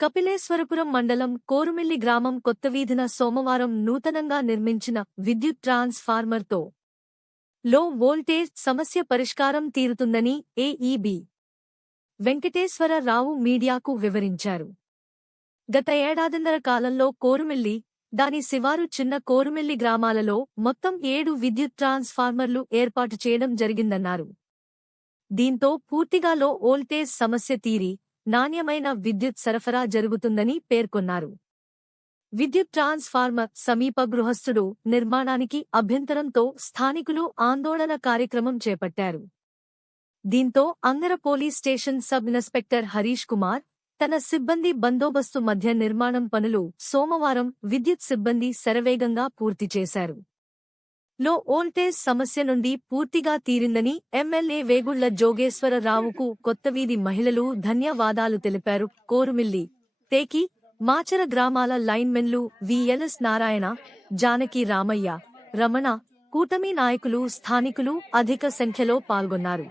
కపిలేశ్వరపురం మండలం కోరుమిల్లి గ్రామం కొత్తవీధిన సోమవారం నూతనంగా నిర్మించిన విద్యుత్ ట్రాన్స్ఫార్మర్తో లో వోల్టేజ్ సమస్య పరిష్కారం తీరుతుందని ఏఈబీ వెంకటేశ్వరరావు మీడియాకు వివరించారు. గత ఏడాదిన్నర కాలంలో కోరుమిల్లి, దాని శివారు చిన్న కోరుమిల్లి గ్రామాలలో మొత్తం 7 విద్యుత్ ట్రాన్స్ఫార్మర్లు ఏర్పాటు చేయడం జరిగిందన్నారు. దీంతో పూర్తిగా లో వోల్టేజ్ సమస్య తీరి నాణ్యమైన విద్యుత్ సరఫరా జరుగుతుందని పేర్కొన్నారు. విద్యుత్ ట్రాన్స్ఫార్మర్ సమీప గృహస్థుడు నిర్మాణానికి అభ్యంతరంతో స్థానికులు ఆందోళన కార్యక్రమం చేపట్టారు. దీంతో Angara police station sub inspector Harish Kumar తన సిబ్బంది బందోబస్తు మధ్య నిర్మాణం పనులు సోమవారం విద్యుత్ సిబ్బంది శరవేగంగా పూర్తి చేశారు. లో వోల్టేజ్ సమస్య నుండి పూర్తిగా తీరిందని ఎమ్మెల్యే వేగుళ్ల జోగేశ్వరరావుకు కొత్తవీధి మహిళలు ధన్యవాదాలు తెలిపారు. కోరుమిల్లి, తేకి, మాచర గ్రామాల లైన్మెన్లు విఎల్ఎస్ నారాయణ, జానకి రామయ్య, రమణ, కూటమి నాయకులు, స్థానికులు అధిక సంఖ్యలో పాల్గొన్నారు.